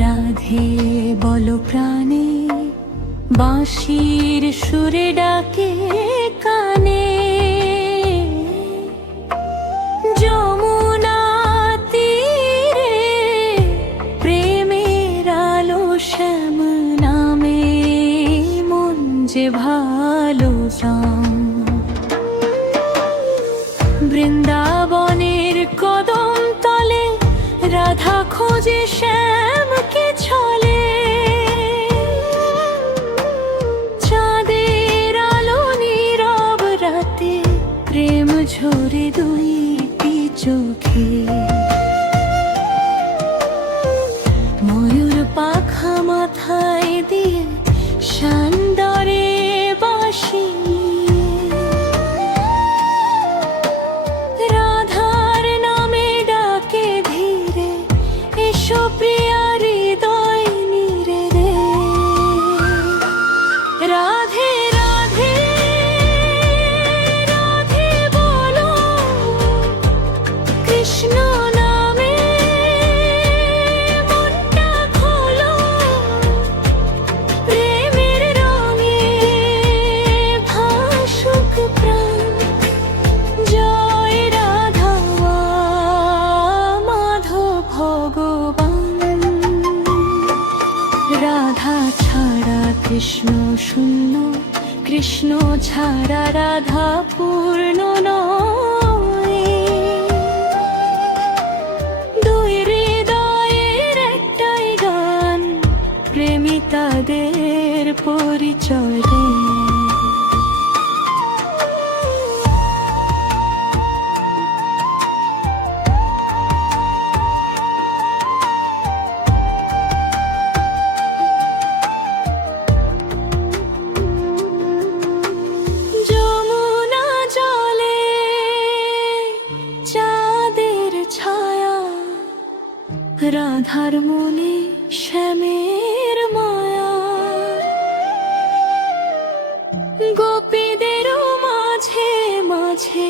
রাধে বলো প্রাণে, বাঁশির সুরে ডাকে কানে। যমুনা তীরে প্রেমের আলো শ্যাম নামে, মন যে ভালো বৃন্দাবনের কদম তলে রাধা খোঁজে শ্যামকে ছলে। চাঁদের আলো নীরব রাতে প্রেম ঝরে দুইটি চোখে। ময়ূর পাখা মাথায় দিয়ে শান্দরে বাঁশি, রাধার নামে ডাকে ধীরে, এসো প্রিয়া হৃদয় নীরে রে। রাধে রাধে রাধে বলো, কৃষ্ণ নামে মনটা খোলো। প্রেমের রঙে ভাসুক প্রাণ, জয় রাধা মাধব ভগবান। রাধা ছাড়া কৃষ্ণ শূন্য, কৃষ্ণ ছাড়া রাধা পূর্ণ নয়। দুই হৃদয়ের একটাই গান, প্রেমিতাদের পরিচয় দেয়। যমুনা জলে চাঁদের ছায়া, রাধার মনে শ্যামের মায়া। গোপীদেরও মাঝে মাঝে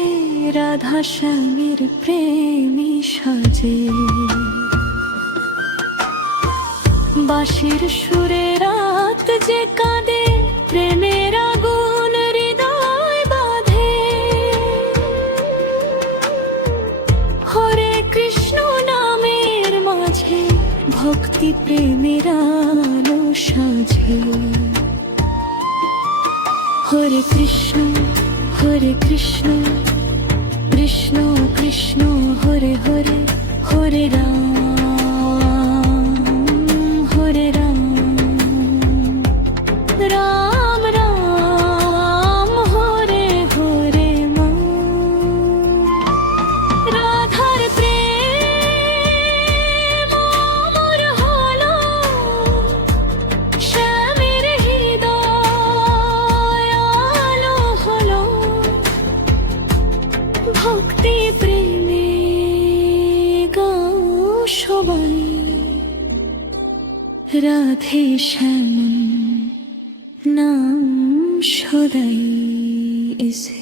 রাধা শ্যামের প্রেমী সাজে। বাঁশির সুরে রাত যে কাঁদে, প্রেমের আগুন হৃদয় বাঁধে। হরে কৃষ্ণ নামের মাঝে ভক্তি প্রেমের আলো সাজে। হরে কৃষ্ণ কৃষ্ণ কৃষ্ণ হরে হরে, হরে রাম হরে রাম, রাম রাম হরে হরে মা। রাধার প্রেম অমর হলো, শ্যামের হৃদয় আলো হলো। ভক্তি প্রেমে গাও সবাই, রাধে শ্যাম নাম সদাই এসে।